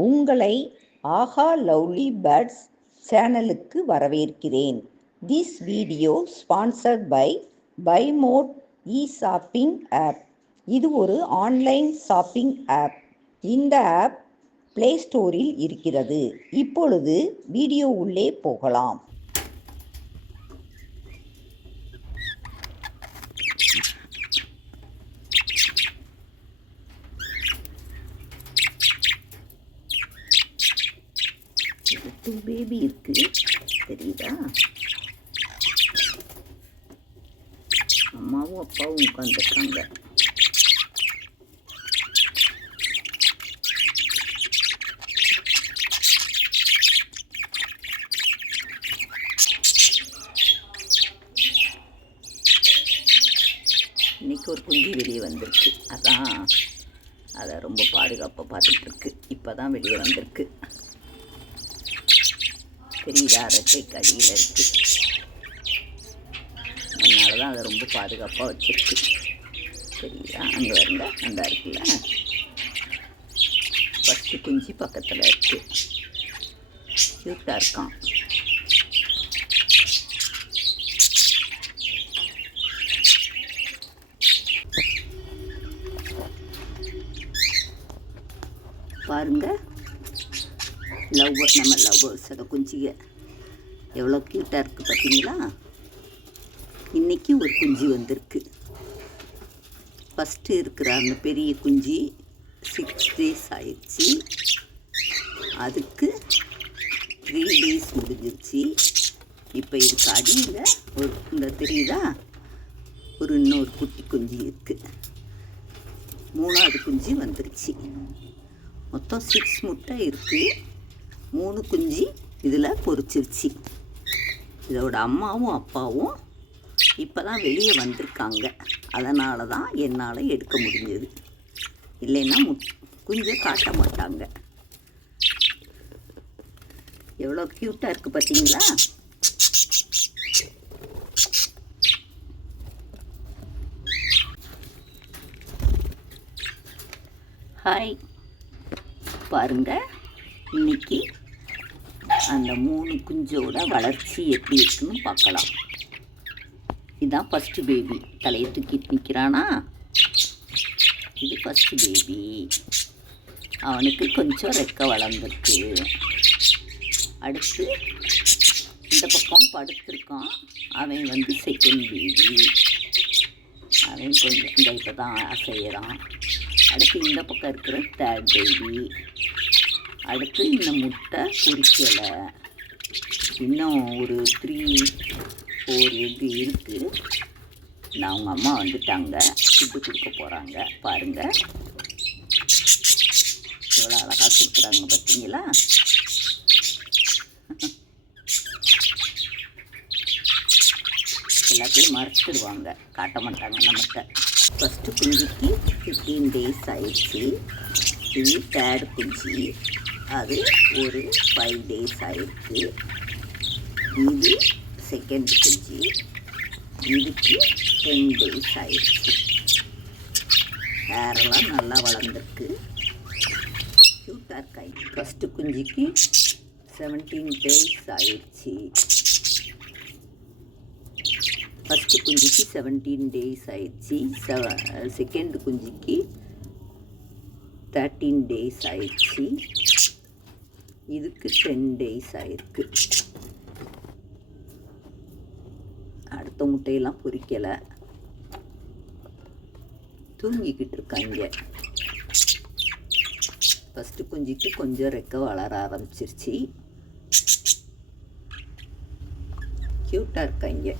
உங்களை ஆஹா lovely birds சேனலுக்கு வரவேற்கிறேன். This video sponsored by mod shopping app. இது ஒரு ஆன்லைன் ஷாப்பிங் ஆப். இந்த ஆப் பிளே ஸ்டோரில் இருக்கிறது. இப்பொழுது வீடியோ உள்ளே போகலாம். பேபி இருக்கு, தெரியுதா? அம்மாவும் அப்பாவும் உட்காந்துருக்காங்க. இன்னைக்கு ஒரு குஞ்சு வெளியே வந்திருக்கு. அதை ரொம்ப பாதுகாப்பாக பார்த்துட்டு இருக்கு. இப்போதான் வெளியே வந்திருக்கு. தெரியுதா? ரெக்கைக்கு அடியில் இருக்குது. அதனால தான் அதை ரொம்ப பாதுகாப்பாக வச்சுருக்கு. தெரியுதா? அங்கே வருங்க, அந்த இருக்குல்ல, ஃபஸ்ட்டு குஞ்சு பக்கத்தில் இருக்குது. க்யூட்டாக இருக்கான். பாருங்க, நம்ம லவ் பேர்ட்ஸோட குஞ்சிக எவ்வளோ க்யூட்டாக இருக்குது பார்த்தீங்களா? இன்றைக்கி ஒரு குஞ்சு வந்திருக்கு. ஃபஸ்ட்டு இருக்கிற அந்த பெரிய குஞ்சு 6 days ஆயிடுச்சு. அதுக்கு 3 days முடிஞ்சிருச்சு. இப்போ இதுக்கு அடியில் இந்த தெரியுதா, இன்னொரு குட்டி குஞ்சு இருக்குது. 3ஆவது குஞ்சு வந்துருச்சு. மொத்தம் 6 முட்டை இருக்குது. 3 குஞ்சு இதில் பொரிச்சிருச்சு. இதோட அம்மாவும் அப்பாவும் இப்போ தான் வெளியே வந்திருக்காங்க. அதனால தான் என்னால் எடுக்க முடிஞ்சது. இல்லைன்னா குஞ்சை காட்ட மாட்டாங்க. எவ்வளோ க்யூட்டாக இருக்குது பார்த்தீங்களா? ஹாய், பாருங்கள், இன்னைக்கு அந்த 3 குஞ்சோட வளர்ச்சி எப்படி இருக்குன்னு பார்க்கலாம். இதுதான் ஃபஸ்ட்டு பேபி. தலையை தூக்கிட்டு நிற்கிறானா? இது ஃபஸ்ட்டு பேபி. அவனுக்கு கொஞ்சம் ரெக்கை வளர்ந்துருக்கு. அடுத்து இந்த பக்கம் படுத்திருக்கான். அவன் செகண்ட் பேபி. அவன் கொஞ்சம் இந்த இப்போ தான் அசைகிறான். அடுத்து இந்த பக்கம் இருக்கிற தேர்ட் பேபி. அடுத்து இந்த முட்டை பொரிக்கலை. இன்னும் ஒரு 3-4 எக்கு இருக்குது. அவங்க அம்மா வந்துட்டாங்க, ஃபுட்டு கொடுக்க போகிறாங்க. பாருங்கள், எவ்வளோ அழகாக கொடுக்குறாங்க பார்த்தீங்களா? எல்லாத்தையும் மறைச்சிடுவாங்க, காட்ட மாட்டாங்க நம்மகிட்ட. ஃபஸ்ட்டு குஞ்சுக்கு 15 days ஆயிடுச்சு. இது தேர்ட் குஞ்சு. அது ஒரு 5 days ஆயிருக்கு. இது செகண்ட் குஞ்சு. இதுக்கு 10 days ஆயிடுச்சு. ஹேரெல்லாம் நல்லா வளர்ந்துருக்கு. க்யூட்டாக இருக்காய். ஃபஸ்ட்டு குஞ்சுக்கு 17 days ஆயிடுச்சு. ஃபஸ்ட்டு குஞ்சுக்கு 17 days ஆயிடுச்சு. செகண்ட் குஞ்சுக்கு 13 days ஆயிடுச்சு. இதுக்கு 10 days ஆயிருக்கு. அடுத்த முட்டையெல்லாம் பொரிக்கலை, தூங்கிக்கிட்டு இருக்காங்க. ஃபஸ்ட்டு குஞ்சுக்கு கொஞ்சம் ரெக்கை வளர ஆரம்பிச்சிருச்சு. க்யூட்டாக இருக்காங்க.